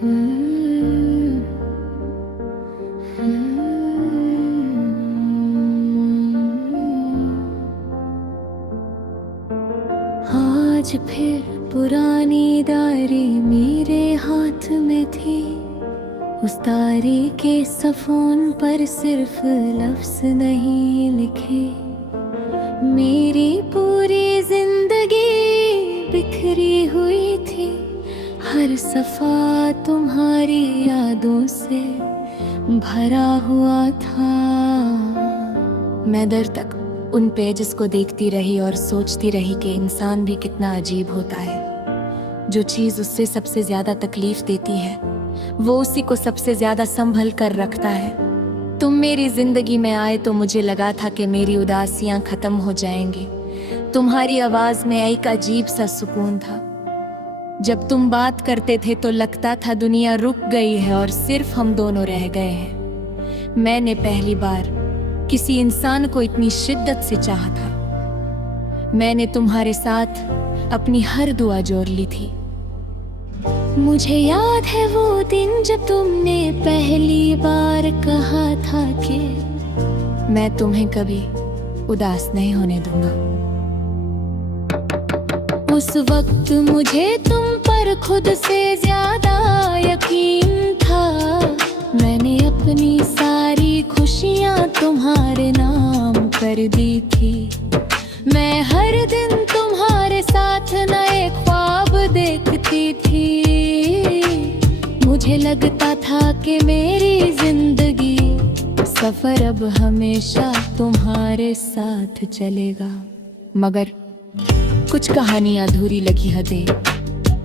आज फिर पुरानी डायरी मेरे हाथ में थी। उस डायरी के सफ़ों पर सिर्फ लफ्ज़ नहीं लिखे, मेरी पूरी जिंदगी बिखरी हुई थी। हर सफ़ा तुम्हारी यादों से भरा हुआ था। मैं दर तक उन पेजेस को देखती रही और सोचती रही कि इंसान भी कितना अजीब होता है। जो चीज़ उससे सबसे ज़्यादा तकलीफ देती है वो उसी को सबसे ज़्यादा संभल कर रखता है। तुम मेरी ज़िंदगी में आए तो मुझे लगा था कि मेरी उदासियाँ ख़त्म हो जाएंगी। तुम्हारी आवाज़ में एक अजीब सा सुकून था। जब तुम बात करते थे तो लगता था दुनिया रुक गई है और सिर्फ हम दोनों रह गए हैं। मैंने पहली बार किसी इंसान को इतनी शिद्दत से चाहा था। मैंने तुम्हारे साथ अपनी हर दुआ जोड़ ली थी। मुझे याद है वो दिन जब तुमने पहली बार कहा था कि मैं तुम्हें कभी उदास नहीं होने दूंगा। उस वक्त मुझे तुम पर खुद से ज्यादा यकीन था। मैंने अपनी सारी खुशियाँ तुम्हारे नाम कर दी थी। मैं हर दिन तुम्हारे साथ नए ख्वाब देखती थी। मुझे लगता था कि मेरी जिंदगी सफर अब हमेशा तुम्हारे साथ चलेगा। मगर कुछ कहानियां अधूरी लगी हदें।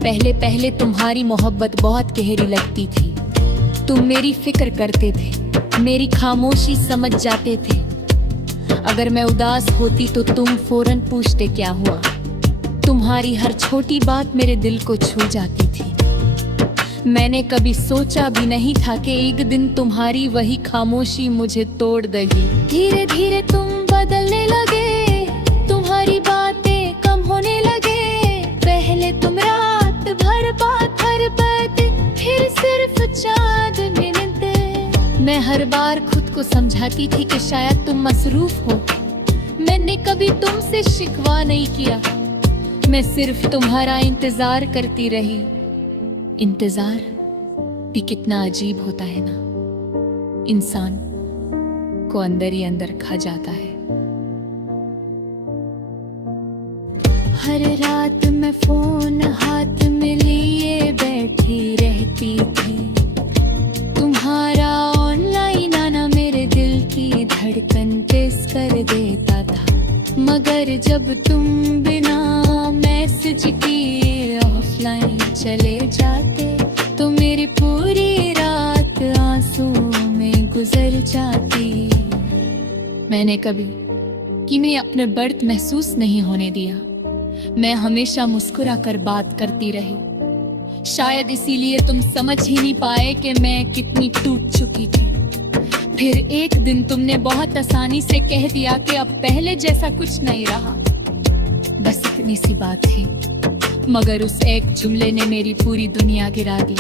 पहले पहले तुम्हारी मोहब्बत बहुत गहरी लगती थी। तुम मेरी फिक्र करते थे, मेरी खामोशी समझ जाते थे। अगर मैं उदास होती तो तुम फौरन पूछते क्या हुआ। तुम्हारी हर छोटी बात मेरे दिल को छू जाती थी। मैंने कभी सोचा भी नहीं था कि एक दिन तुम्हारी वही खामोशी मुझे तोड़ देगी। धीरे धीरे तुम बदलने लगे, तुम्हारी बातें कम होने लगे। पहले तुम रात भर पाथर पाते, फिर सिर्फ चांद मिलते। मैं हर बार खुद को समझाती थी कि शायद तुम मसरूफ हो। मैंने कभी तुमसे शिकवा नहीं किया, मैं सिर्फ तुम्हारा इंतजार करती रही। इंतजार भी कितना अजीब होता है ना, इंसान को अंदर ही अंदर खा जाता है। हर रात मैं फोन हाथ में लिए बैठी रहती थी। तुम्हारा ऑनलाइन आना मेरे दिल की धड़कन तेज कर देता था। मगर जब तुम बिना मैसेज किए ऑफलाइन चले जाते तो मेरी पूरी रात आंसुओं में गुजर जाती। मैंने कभी किन्हें अपने बर्थ महसूस नहीं होने दिया। मैं हमेशा मुस्कुरा कर बात करती रही। शायद इसीलिए तुम समझ ही नहीं पाए कि मैं कितनी टूट चुकी थी। फिर एक दिन तुमने बहुत आसानी से कह दिया कि अब पहले जैसा कुछ नहीं रहा। बस इतनी सी बात थी, मगर उस एक जुमले ने मेरी पूरी दुनिया गिरा दी।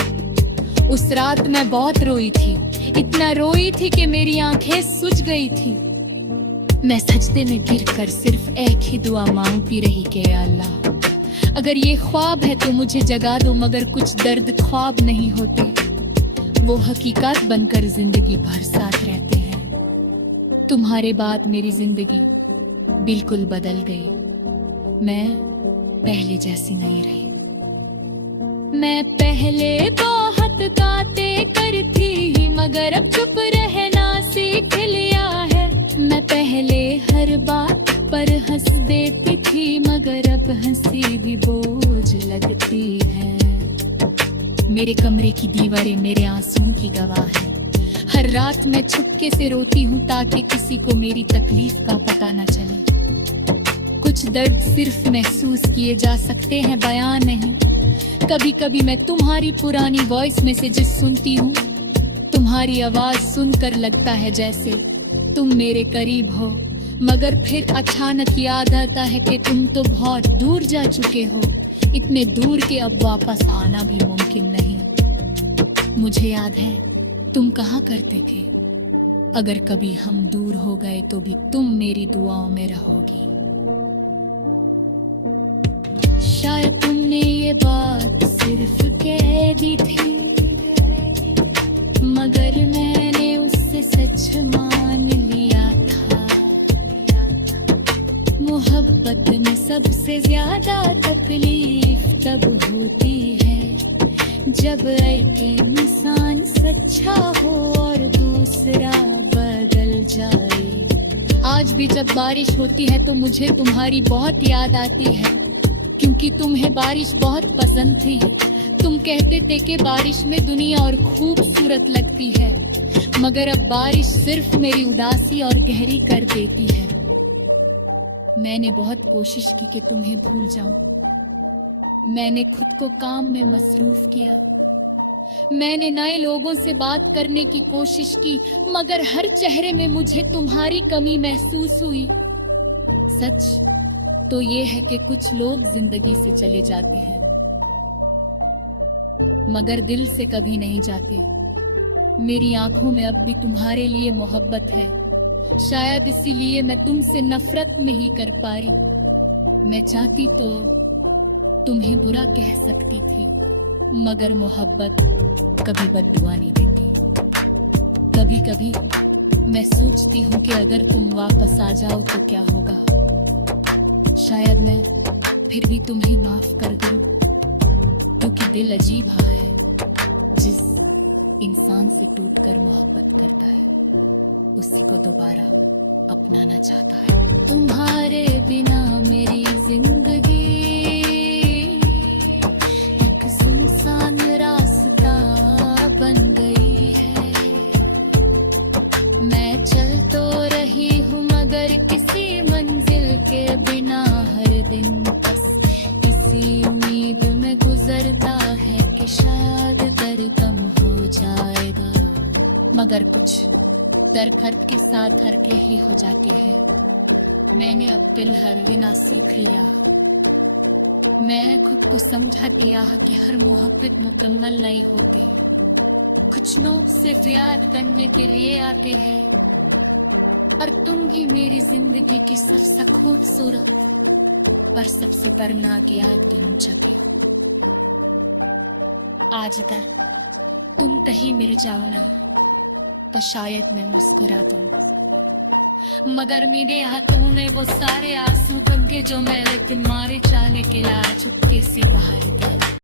उस रात मैं बहुत रोई थी, इतना रोई थी कि मेरी आंखें सूज गई थी। मैं सजदे में गिरकर सिर्फ एक ही दुआ मांगती रही कि या अल्लाह, अगर ये ख्वाब है तो मुझे जगा दो। मगर कुछ दर्द ख्वाब नहीं होते, वो हकीकत बनकर जिंदगी भर साथ रहते हैं। तुम्हारे बाद मेरी जिंदगी बिल्कुल बदल गई। मैं पहले जैसी नहीं रही। मैं पहले बहुत बातें करती, मगर अब चुप रहना सीख लिया है। मैं पहले हर बात पर हंस देती थी, मगर अब हंसी भी बोझ लगती है। मेरे कमरे की दीवारें मेरे आंसुओं की गवाह है। हर रात मैं चुपके से रोती हूँ ताकि किसी को मेरी तकलीफ का पता न चले। कुछ दर्द सिर्फ महसूस किए जा सकते हैं, बयान नहीं। कभी कभी मैं तुम्हारी पुरानी वॉइस मैसेजेस सुनती हूँ। तुम्हारी आवाज सुनकर लगता है जैसे तुम मेरे करीब हो, मगर फिर अचानक याद आता है कि तुम तो बहुत दूर जा चुके हो। इतने दूर के अब वापस आना भी मुमकिन नहीं। मुझे याद है तुम कहा करते थे, अगर कभी हम दूर हो गए तो भी तुम मेरी दुआओं में रहोगी। शायद तुमने ये बात सिर्फ कह दी थी, मगर मैंने उससे सच मान लिया था। मोहब्बत में सबसे ज्यादा तकलीफ तब होती है जब एक इंसान सच्चा हो और दूसरा बदल जाए। आज भी जब बारिश होती है तो मुझे तुम्हारी बहुत याद आती है, क्योंकि तुम्हें बारिश बहुत पसंद थी। तुम कहते थे कि बारिश में दुनिया और खूबसूरत लगती है, मगर अब बारिश सिर्फ मेरी उदासी और गहरी कर देती है। मैंने बहुत कोशिश की कि तुम्हें भूल जाऊं। मैंने खुद को काम में मसरूफ किया, मैंने नए लोगों से बात करने की कोशिश की, मगर हर चेहरे में मुझे तुम्हारी कमी महसूस हुई। सच तो ये है कि कुछ लोग जिंदगी से चले जाते हैं, मगर दिल से कभी नहीं जाते। मेरी आंखों में अब भी तुम्हारे लिए मोहब्बत है, शायद इसीलिए मैं तुमसे नफरत नहीं कर पा रही। मैं चाहती तो तुम्हें बुरा कह सकती थी, मगर मोहब्बत कभी बद्दुआ नहीं देती। कभी कभी मैं सोचती हूँ कि अगर तुम वापस आ जाओ तो क्या होगा। शायद मैं फिर भी तुम्हें माफ कर दूं, क्योंकि दिल अजीब हाँ है जिस इंसान से टूटकर मोहब्बत करता है, उसी को दोबारा अपनाना चाहता है। तुम्हारे बिना मेरी जिंदगी एक सुनसान रास्ता बन गई है। मैं चल तो रही हूँ मगर किसी मंजिल के बिना, हर दिन बस इसी उम्मीद में गुजरता है कि शायद दर्द कम हो जाएगा, मगर कुछ दर्द हर्द के साथ हर के ही हो जाती है। मैंने अब दिल हरविना सीख लिया। मैं खुद को समझा दिया कि हर मोहब्बत मुकम्मल नहीं होती। कुछ लोग सिर्फ याद करने के लिए आते हैं, और तुम भी मेरी जिंदगी की सबसे खूबसूरत पर सबसे दर्दनाक याद बन चुके हो। आज तक तुम कहीं मिल जाओ ना तो शायद मैं मुस्कुरा दूं, मगर मेरे हाथों में वो सारे आंसू बन के जो मैंने तुम्हारे चाहने के लिए चुपके से बाहर गए।